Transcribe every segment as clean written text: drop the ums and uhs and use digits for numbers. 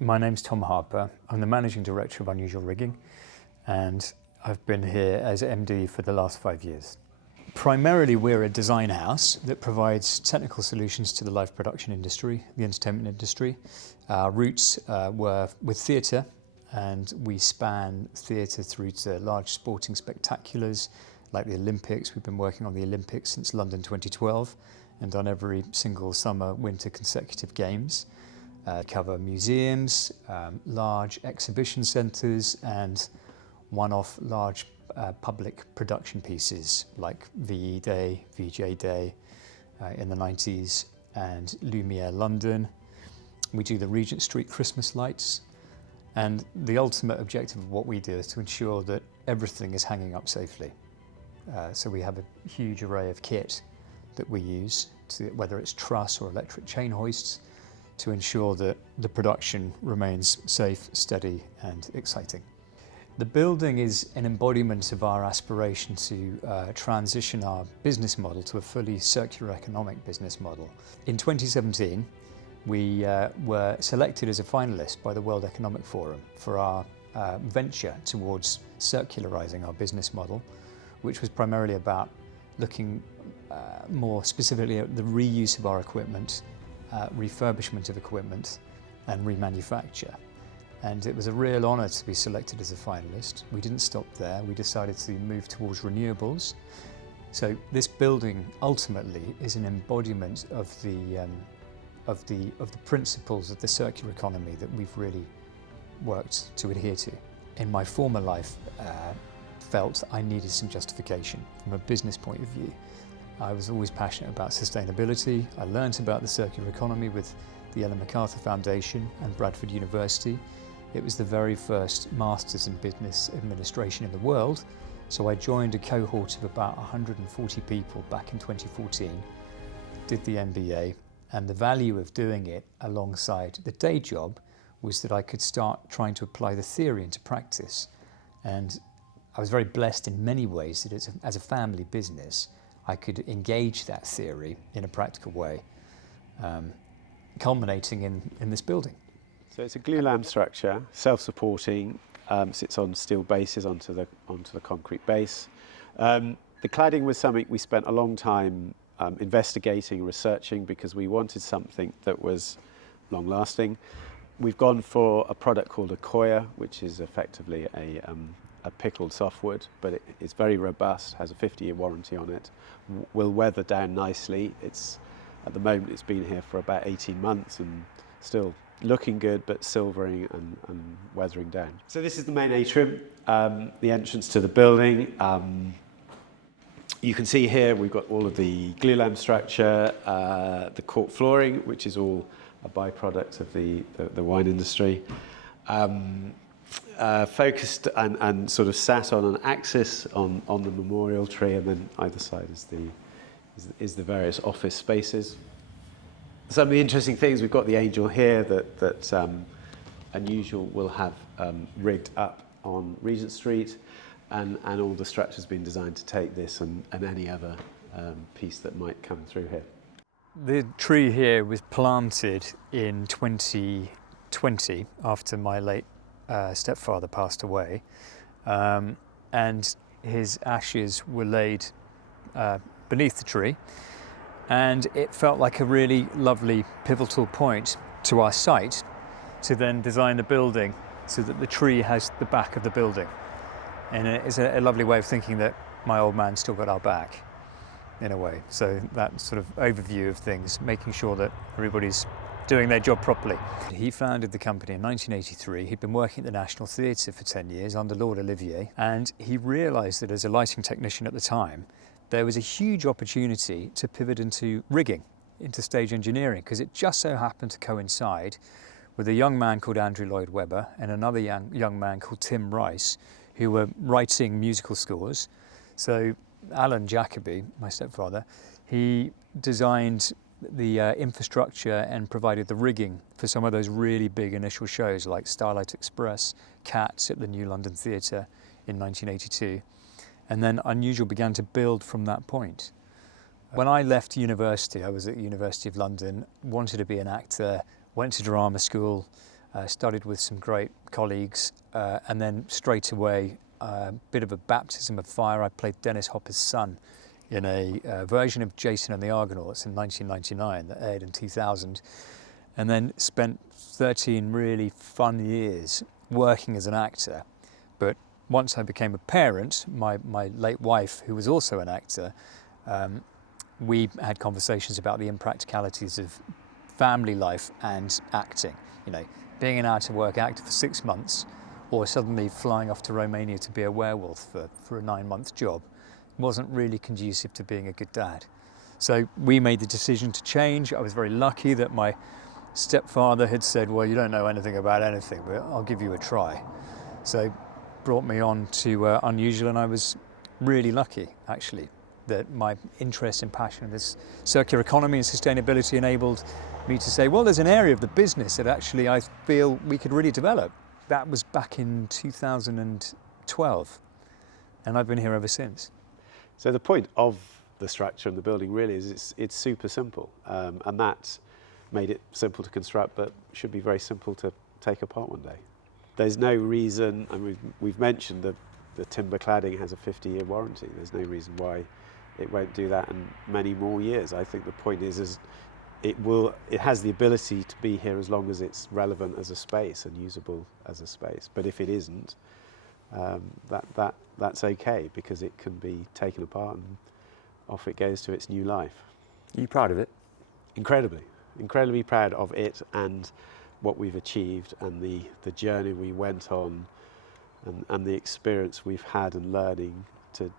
My name's Tom Harper. I'm the Managing Director of Unusual Rigging, and I've been here as MD for the last 5 years. Primarily, we're a design house that provides technical solutions to the live production industry, the entertainment industry. Our roots were with theatre, and we span theatre through to large sporting spectaculars like the Olympics. We've been working on the Olympics since London 2012 and on every single summer, winter consecutive games. Cover museums, large exhibition centres and one-off large public production pieces like VE Day, VJ Day in the 90s and Lumiere London. We do the Regent Street Christmas lights, and the ultimate objective of what we do is to ensure that everything is hanging up safely. So we have a huge array of kit that we use, whether it's truss or electric chain hoists, to ensure that the production remains safe, steady and exciting. The building is an embodiment of our aspiration to transition our business model to a fully circular economic business model. In 2017, we were selected as a finalist by the World Economic Forum for our venture towards circularizing our business model, which was primarily about looking more specifically at the reuse of our equipment, refurbishment of equipment and remanufacture. And it was a real honour to be selected as a finalist. We didn't stop there, we decided to move towards renewables. So this building ultimately is an embodiment of the principles of the circular economy that we've really worked to adhere to. In my former life, felt I needed some justification from a business point of view. I was always passionate about sustainability. I learnt about the circular economy with the Ellen MacArthur Foundation and Bradford University. It was the very first Masters in Business Administration in the world, so I joined a cohort of about 140 people back in 2014, did the MBA, and the value of doing it alongside the day job was that I could start trying to apply the theory into practice. And I was very blessed in many ways that as a family business, I could engage that theory in a practical way, culminating in this building. So it's a glulam structure, self-supporting, sits on steel bases onto the concrete base. The cladding was something we spent a long time investigating, researching, because we wanted something that was long-lasting. We've gone for a product called a coir, which is effectively a pickled softwood, but it's very robust, has a 50-year warranty on it, will weather down nicely. At the moment it's been here for about 18 months and still looking good, but silvering and weathering down. So this is the main atrium, the entrance to the building. You can see here we've got all of the glulam structure, the cork flooring, which is all a byproduct of the wine industry. Focused and sort of sat on an axis on the memorial tree, and then either side is the various office spaces. Some of the interesting things, we've got the angel here that Unusual will have rigged up on Regent Street, and all the structure's been designed to take this and any other piece that might come through here. The tree here was planted in 2020 after my late stepfather passed away, and his ashes were laid beneath the tree, and it felt like a really lovely pivotal point to our site to then design the building so that the tree has the back of the building. And it's a lovely way of thinking that my old man still got our back in a way. So that sort of overview of things, making sure that everybody's doing their job properly. He founded the company in 1983. He'd been working at the National Theatre for 10 years under Lord Olivier, and he realised that as a lighting technician at the time, there was a huge opportunity to pivot into rigging, into stage engineering, because it just so happened to coincide with a young man called Andrew Lloyd Webber and another young man called Tim Rice, who were writing musical scores. So Alan Jacoby, my stepfather, he designed the infrastructure and provided the rigging for some of those really big initial shows like Starlight Express, Cats at the New London Theatre in 1982. And then Unusual began to build from that point. When I left university, I was at the University of London, wanted to be an actor, went to drama school, Studied with some great colleagues, and then straight away, a bit of a baptism of fire. I played Dennis Hopper's son in a version of Jason and the Argonauts in 1999 that aired in 2000, and then spent 13 really fun years working as an actor. But once I became a parent, my late wife, who was also an actor, we had conversations about the impracticalities of family life and acting. You know, being an out-of-work actor for 6 months, or suddenly flying off to Romania to be a werewolf for a 9-month job, wasn't really conducive to being a good dad. So we made the decision to change. I was very lucky that my stepfather had said, well, you don't know anything about anything, but I'll give you a try. So brought me on to Unusual, and I was really lucky, actually, that my interest and passion in this circular economy and sustainability enabled me to say, well, there's an area of the business that actually I feel we could really develop. That was back in 2012, and I've been here ever since. So the point of the structure and the building really is it's super simple, and that made it simple to construct, but should be very simple to take apart one day. There's no reason, and we've mentioned that the timber cladding has a 50-year warranty. There's no reason why it won't do that in many more years. I think the point is it has the ability to be here as long as it's relevant as a space and usable as a space. But if it isn't, that's okay, because it can be taken apart and off it goes to its new life. Are you proud of it? Incredibly proud of it and what we've achieved, and the journey we went on, and the experience we've had and learning to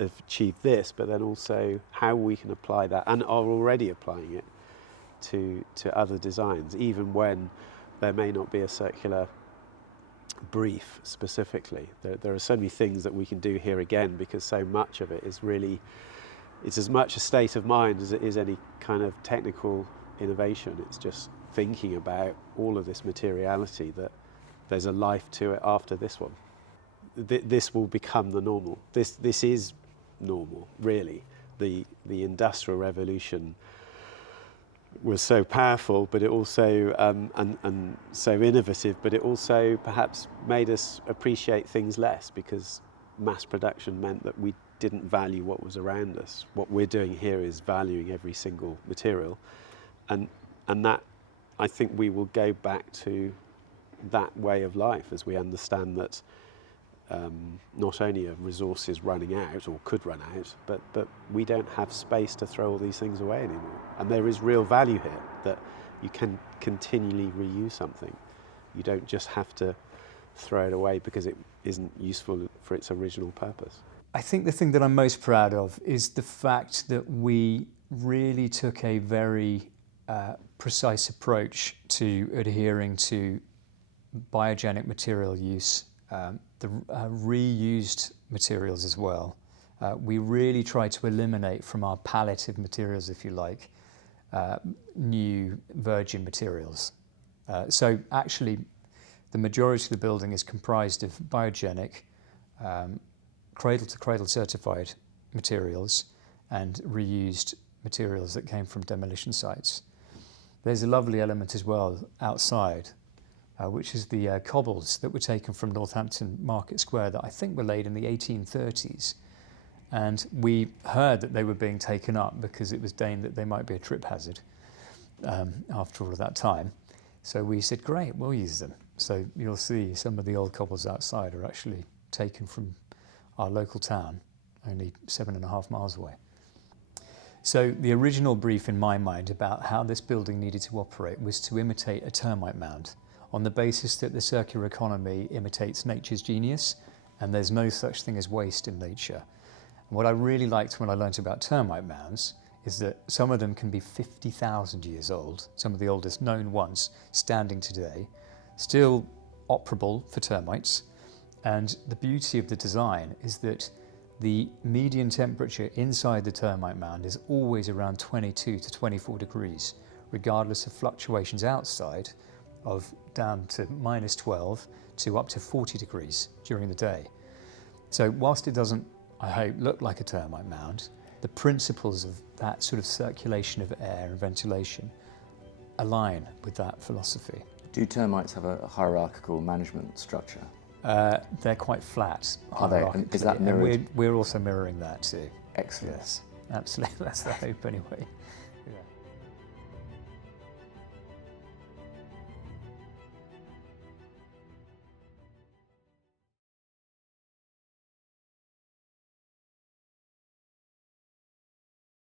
achieve this, but then also how we can apply that, and are already applying it to other designs, even when there may not be a circular brief specifically. There are so many things that we can do here again, because so much of it is really, it's as much a state of mind as it is any kind of technical innovation. It's just thinking about all of this materiality, that there's a life to it after this one. This will become the normal. This is normal, really. The Industrial Revolution was so powerful, but it also and so innovative, but it also perhaps made us appreciate things less, because mass production meant that we didn't value what was around us. What we're doing here is valuing every single material, and that, I think we will go back to that way of life as we understand that not only are resources running out, or could run out, but we don't have space to throw all these things away anymore. And there is real value here, that you can continually reuse something. You don't just have to throw it away because it isn't useful for its original purpose. I think the thing that I'm most proud of is the fact that we really took a very precise approach to adhering to biogenic material use, the reused materials as well. We really tried to eliminate from our palette of materials, if you like, new virgin materials. So actually, the majority of the building is comprised of biogenic, cradle-to-cradle certified materials and reused materials that came from demolition sites. There's a lovely element as well outside, which is the cobbles that were taken from Northampton Market Square that I think were laid in the 1830s. And we heard that they were being taken up because it was deigned that they might be a trip hazard after all of that time. So we said, great, we'll use them. So you'll see some of the old cobbles outside are actually taken from our local town, only 7.5 miles away. So the original brief in my mind about how this building needed to operate was to imitate a termite mound, on the basis that the circular economy imitates nature's genius, and there's no such thing as waste in nature. And what I really liked when I learned about termite mounds is that some of them can be 50,000 years old, some of the oldest known ones standing today, still operable for termites. And the beauty of the design is that the median temperature inside the termite mound is always around 22 to 24 degrees, regardless of fluctuations outside of down to -12 to up to 40 degrees during the day. So whilst it doesn't, I hope, look like a termite mound, the principles of that sort of circulation of air and ventilation align with that philosophy. Do termites have a hierarchical management structure? They're quite flat. Are they? And is that hierarchically, mirrored? And we're also mirroring that too. Excellent. Yes, absolutely. That's the hope anyway.